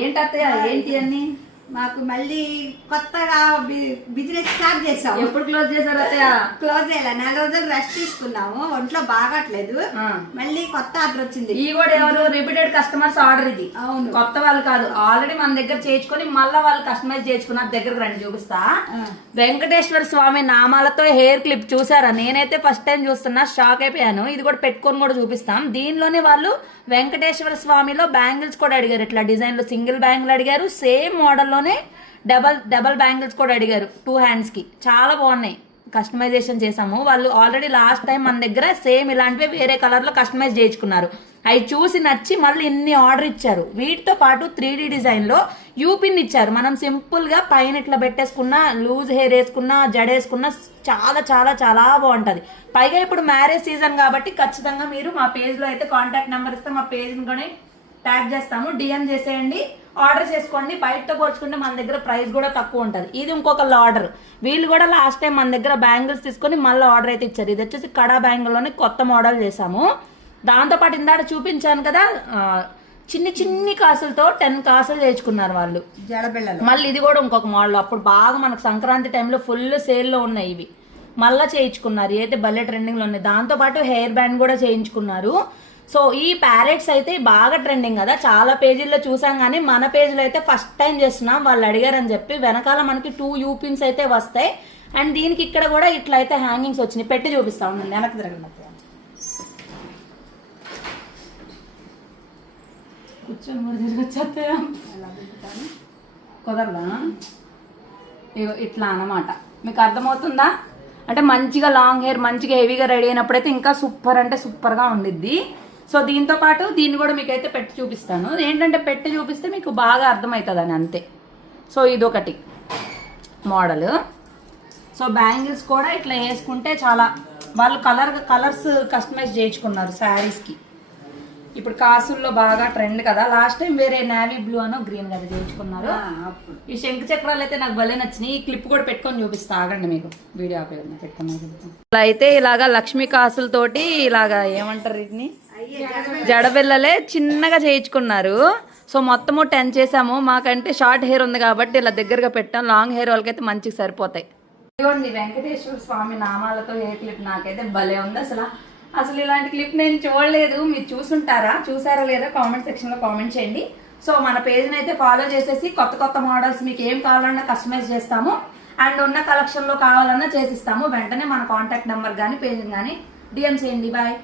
ఏంటత్తయ్య ఏంటి అన్ని? మాకు మళ్ళీ కొత్తగా బిజినెస్ స్టార్ట్ చేసాము. ఎప్పుడు క్లోజ్ చేశారు అత్తయ్య? క్లోజ్ చేయాలి, 4 రోజులు రెస్ట్ తీసుకున్నాము, ఒంట్లో బాగట్లేదు. మళ్ళీ కొత్త ఆర్డర్ వచ్చింది. ఈ కూడా ఎవరు రిపీటెడ్ కస్టమర్స్ ఆర్డర్ ఇది. అవును, కొత్త వాళ్ళు కాదు, ఆల్రెడీ మన దగ్గర చేయించుకొని మళ్ళీ వాళ్ళు కస్టమైజ్ చేసుకున్నారు. దగ్గరకు రండి చూపిస్తా. వెంకటేశ్వర స్వామి నామాలతో హెయిర్ క్లిప్ చూసారా? నేనైతే ఫస్ట్ టైం చూస్తున్నా, షాక్ అయిపోయాను. ఇది కూడా పెట్టుకొని కూడా చూపిస్తాం. దీనిలోనే వాళ్ళు వెంకటేశ్వర స్వామిలో బ్యాంగిల్స్ కూడా అడిగారు. ఇట్లా డిజైన్ లో సింగిల్ బ్యాంగిల్ అడిగారు, సేమ్ మోడల్లోనే డబల్ బ్యాంగిల్స్ కూడా అడిగారు 2 hands కి. చాలా బాగున్నాయి, కస్టమైజేషన్ చేసాము. వాళ్ళు ఆల్రెడీ లాస్ట్ టైం మన దగ్గర సేమ్ ఇలాంటివి వేరే కలర్ లో కస్టమైజ్ చేయించుకున్నారు. అవి చూసి నచ్చి మళ్ళీ ఇన్ని ఆర్డర్ ఇచ్చారు. వీటితో పాటు 3D డిజైన్ లో యూపిన్ ఇచ్చారు. మనం సింపుల్ గా పైన ఇట్లా పెట్టేసుకున్నా, లూజ్ హెయిర్ వేసుకున్నా, జడేసుకున్నా చాలా చాలా చాలా బాగుంటది. పైగా ఇప్పుడు మ్యారేజ్ సీజన్ కాబట్టి ఖచ్చితంగా మీరు మా పేజ్ లో అయితే కాంటాక్ట్ నెంబర్ ఇస్తే మా పేజ్ ని ట్యాగ్ చేస్తాము, డిఎం చేసేయండి, ఆర్డర్ చేసుకోండి. బయటతో పోల్చుకుంటే మన దగ్గర ప్రైస్ కూడా తక్కువ ఉంటుంది. ఇది ఇంకొక ఆర్డర్. వీళ్ళు కూడా లాస్ట్ టైం మన దగ్గర బ్యాంగిల్స్ తీసుకొని మళ్ళీ ఆర్డర్ అయితే ఇచ్చారు. ఇది వచ్చేసి కడా బ్యాంగిల్లోనే కొత్త మోడల్ చేసాము. దాంతోపాటు ఇందాక చూపించాను కదా, చిన్ని కాసులతో 10 కాసులు చేయించుకున్నారు వాళ్ళు జడబిళ్ళలు. మళ్ళీ ఇది కూడా ఇంకొక మోడల్. అప్పుడు బాగా మనకు సంక్రాంతి టైంలో ఫుల్ సేల్లో ఉన్నాయి ఇవి. మళ్ళీ చేయించుకున్నారు, అయితే భలే ట్రెండింగ్లో ఉన్నాయి. దాంతోపాటు హెయిర్ బ్యాండ్ కూడా చేయించుకున్నారు. సో ఈ ప్యారెట్స్ అయితే బాగా ట్రెండింగ్ కదా, చాలా పేజీల్లో చూసాం. కానీ మన పేజ్లో అయితే ఫస్ట్ టైం చేస్తున్నాం. వాళ్ళు అడిగారని చెప్పి వెనకాల మనకి 2 యూపిన్స్ అయితే వస్తాయి. అండ్ దీనికి ఇక్కడ కూడా ఇట్లా అయితే హ్యాంగింగ్స్ వచ్చినాయి. పెట్టి చూపిస్తా ఉన్నాను, వెనక్కి తిరగండి. కూర్చొని కూడా తిరిగొచ్చేస్తాయా? కుదరదా? ఇగో ఇట్లా అన్నమాట. మీకు అర్థమవుతుందా? అంటే మంచిగా లాంగ్ హెయిర్ మంచిగా హెవీగా రెడీ అయినప్పుడైతే ఇంకా సూపర్ అంటే సూపర్గా ఉండిద్ది. సో దీంతో పాటు దీన్ని కూడా మీకైతే పెట్టి చూపిస్తాను. ఏంటంటే పెట్టి చూపిస్తే మీకు బాగా అర్థమవుతుందని అంతే. సో ఇదొకటి మోడల్. సో బ్యాంగిల్స్ కూడా ఇట్లా వేసుకుంటే చాలా వాళ్ళు కలర్స్ కస్టమైజ్ చేయించుకున్నారు శారీస్కి. ఇప్పుడు కాసుల్లో బాగా ట్రెండ్ కదా. లాస్ట్ టైం వేరే నేవీ బ్లూ అనో గ్రీన్ కదా చేయించుకున్నారు. ఈ శంఖ చక్రాలు అయితే నాకు భలే నచ్చినాయి. ఈ క్లిప్ కూడా పెట్టుకొని చూపిస్తా, ఆగండి, మీకు వీడియో ఆపేది పెట్టుకుని. అయితే ఇలాగా లక్ష్మీ కాసులతోటి ఇలాగా ఏమంటారు వీటిని, జడబిల్లలే చిన్నగా చేయించుకున్నారు. సో మొత్తము 10 చేసాము. మాకంటే షార్ట్ హెయిర్ ఉంది కాబట్టి ఇలా దగ్గరగా పెట్టాం. లాంగ్ హెయిర్ వాళ్ళకైతే మంచిగా సరిపోతాయి. ఇదిగోండి వెంకటేశ్వర స్వామి నామాలతో హెయిర్ క్లిప్. నాకైతే భలే ఉంది. అసలు ఇలాంటి క్లిప్ నేను చూడలేదు. మీరు చూసారా లేదా కామెంట్ సెక్షన్లో కామెంట్ చేయండి. సో మన పేజ్ని అయితే ఫాలో చేసేసి కొత్త మోడల్స్ మీకు ఏం కావాలన్నా కస్టమైజ్ చేస్తాము. అండ్ ఉన్న కలెక్షన్లో కావాలన్నా చేసిస్తాము. వెంటనే మన కాంటాక్ట్ నెంబర్ కానీ పేజ్ కానీ డిఎం చేయండి. బాయ్.